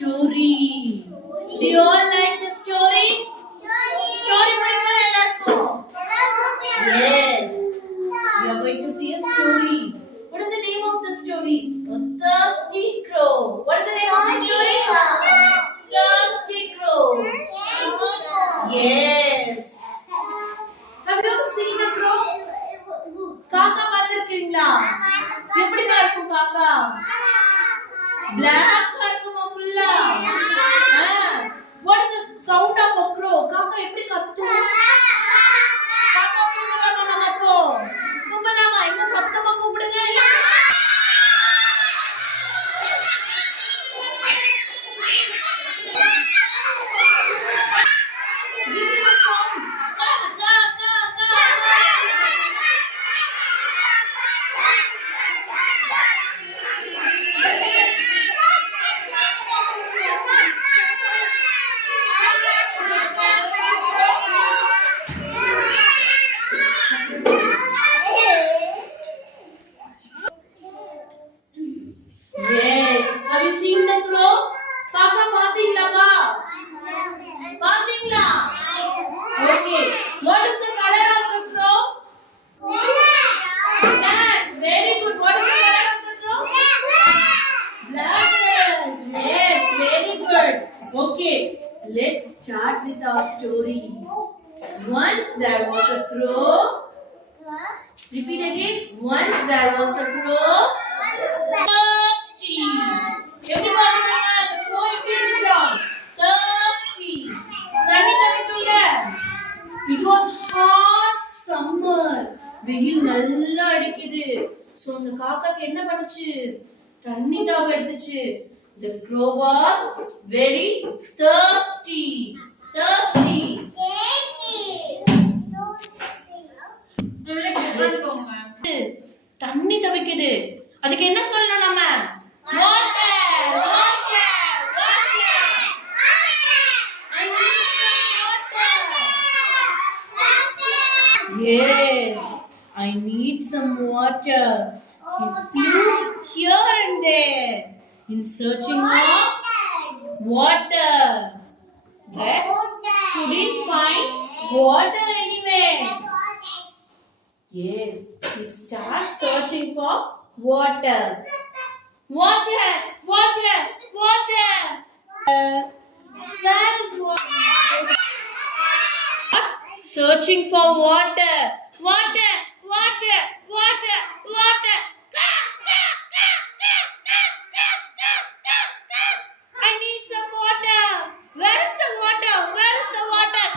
story. Do you all like the story? Story padiunga ellarkum. Yes. We are going to see a story. What is the name of the story? A thirsty crow. What is the name of the story? Thirsty crow. Yes. Have you ever seen a crow? காக்கா பாத்திருக்கீங்களா? எப்படிமா இருக்கும் காக்கா? Black இருக்குமா ஃபுல்லா? What is the sound of a crow? காக்கா எப்படி கத்தும்? காக்கா கூப்பிடலாமா நம்ம இப்போ? கூப்பிடலாமா? இந்த சத்தமா கூப்பிடுங்க. Okay, let's start with our story. Once there was a crow. Repeat again. Once there was a crow. Thirsty. Everybody know the crow is thirsty. It was hot summer. வெயில் நல்லா அடிக்குது. சோ அந்த காக்காக்கு என்ன பண்ணுச்சு? தண்ணி தாக எடுத்துச்சு. The crow was very thirsty. Thirsty. தண்ணி தவிக்குது. அதுக்கு என்ன சொல்லணும் நம்ம? Water. Water. Water. I need some water. Yes, I need some water. He flew here and there in searching of water, but couldn't find water anywhere. Yes, he starts searching for water. Water, water, water. Where is water? Searching for water. Water, water, water, water. I need some water. Where is the water? Where is the water?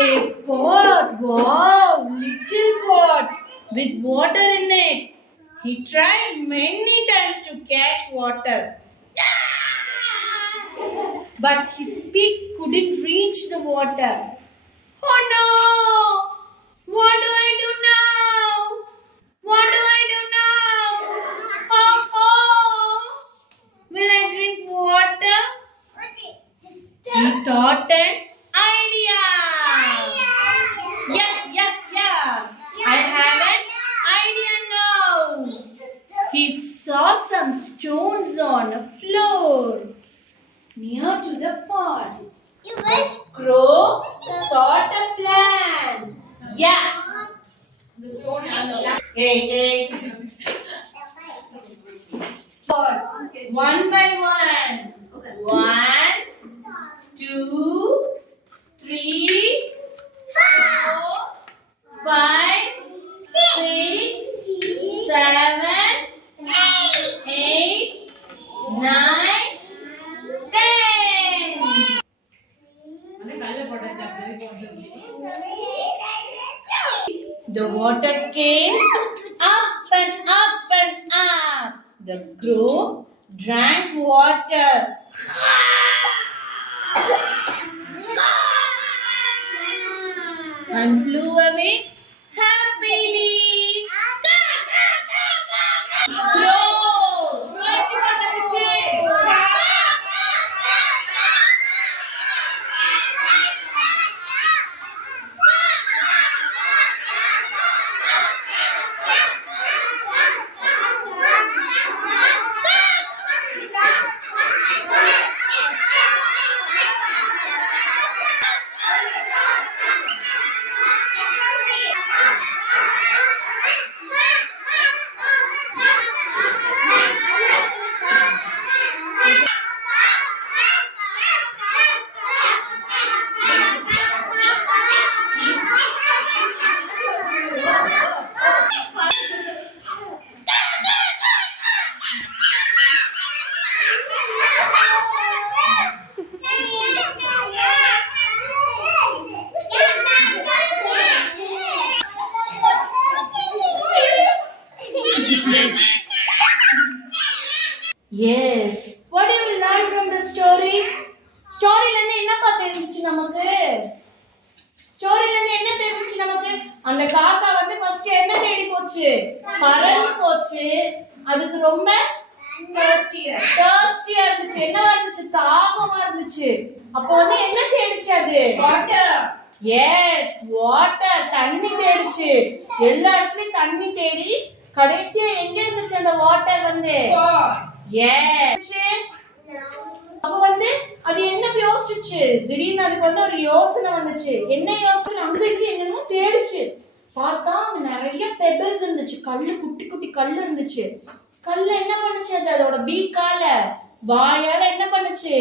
A pot. Wow, little pot with water in it. He tried many times to catch water, but his beak couldn't reach the water. Oh no! What do I do now? What do I do now? Oh! Will I drink water? He thought an idea. Yeah. I have an idea now. He saw some stones on a floor near to the pot. Crow thought a plan. Yeah. The stone has a plan. Hey. One by one. 1, 2, 3, 4, 5, 6, 7, 8, 9, 10. The water came up and up and up. The crow drank water and flew away happily. Yes. What do you learn from the story? Storyல இருந்து என்னப்பா தெரிஞ்சிச்சு நமக்கு? ஸ்டோரியில இருந்து என்ன தெரிஞ்சிச்சு நமக்கு? அந்த காக்கா வந்து ஃபர்ஸ்ட் என்ன தேடி போச்சு? பறந்து போச்சு. அதுக்கு ரொம்ப thirsty-ஆ இருந்துச்சு. என்னவா இருந்துச்சு? தாகமா இருந்துச்சு. அப்போ வந்து என்ன தேடிச்சு அது? வாட்டர். Yes, water. தண்ணி தேடிச்சு. எல்லா இடத்துலயும் தண்ணி தேடி கடைசியா எங்க இருந்துச்சு அந்த வாட்டர் வந்து? எஸ். அப்ப வந்து அது என்ன யோசிச்சுச்சு? திடீர்னு அதுக்கு வந்து ஒரு யோசனை வந்துச்சு. என்ன யோசனை? அங்க இருந்து என்னமோ தேடிச்சு. பார்த்தா அங்க நிறைய பெபிள்ஸ் இருந்துச்சு. கல்லு, குட்டி குட்டி கல்லு இருந்துச்சு. கல்ல என்ன பண்ணுச்சு? அது அதோட பீக்கால, வாயால என்ன பண்ணுச்சு?